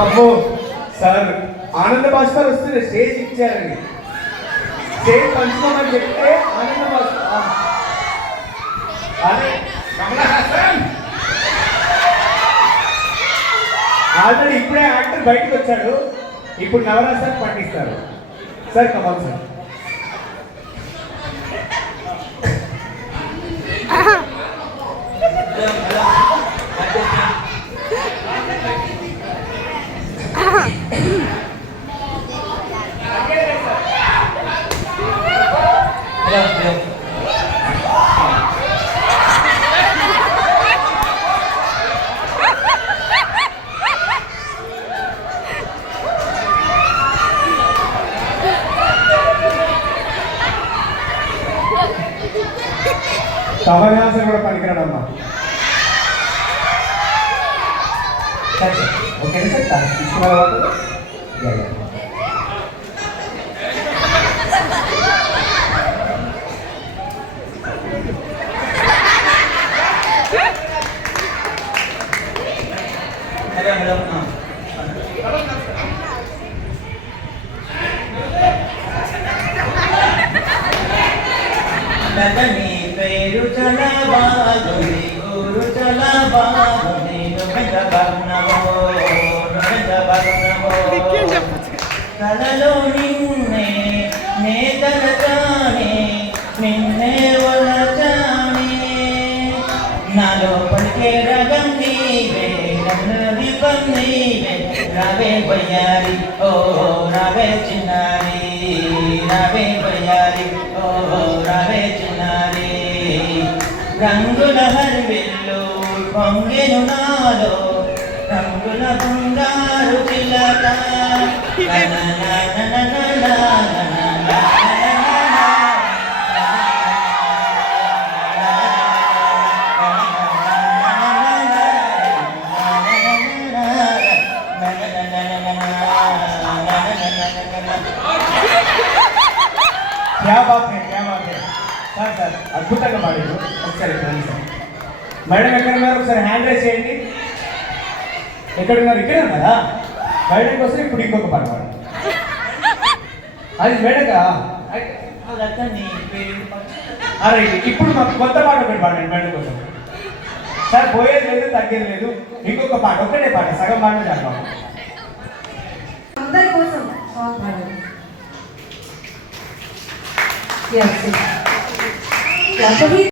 అబ్బో సార్ ఆనంద భాస్కర్ వస్తుంది స్టేజ్ ఇచ్చారని స్టేజ్ పంచుకోమని చెప్తే ఆనంద భాస్కర్ అదే ఆల్రెడీ ఇప్పుడే యాక్టర్ బయటకు వచ్చాడు. ఇప్పుడు నవరాసాలు పండిస్తారు సార్. కమాల్ సార్. కమల్హాసన్ కూడా పనికిరాడమ్మా. ఓకే సార్ తీసుకురావాలి. నీ పేరు చల బాగుని ఊరు చల బాగుని కలలో నిన్నే నే తలచానే నిన్నే వలచానే నాలో పలికే రగం నీవే నన్ను దీపం నీవే రావే బయ్యారి ఓ రావే చిన్నారి రావే బయ్యారి ఓ రావే చిన్నారి రంగుల హర్విల్లు పొంగెను నాలో రంగుల బంగారు చిలక क्या बात है సార్ సార్ అద్భుతంగా పాడారు. ఒకసారి మేడం ఎక్కడ ఉన్నారు? ఒకసారి హ్యాండ్ రైజ్ చేయండి. ఎక్కడ ఉన్నారు? ఇక్కడే ఉన్నారా? మేడం కోసం ఇప్పుడు ఇంకొక పాట పాడు. అది మేడగా అరే ఇప్పుడు మాకు కొత్త పాట ఒకటి పాడండి మేడం కోసం. సార్ పోయేది లేదు తగ్గేది లేదు. ఇంకొక పాట ఒకటే పాట సగం పాట చెప్పాలి. అందరి కోసం సాంగ్ పాడండి. Yes.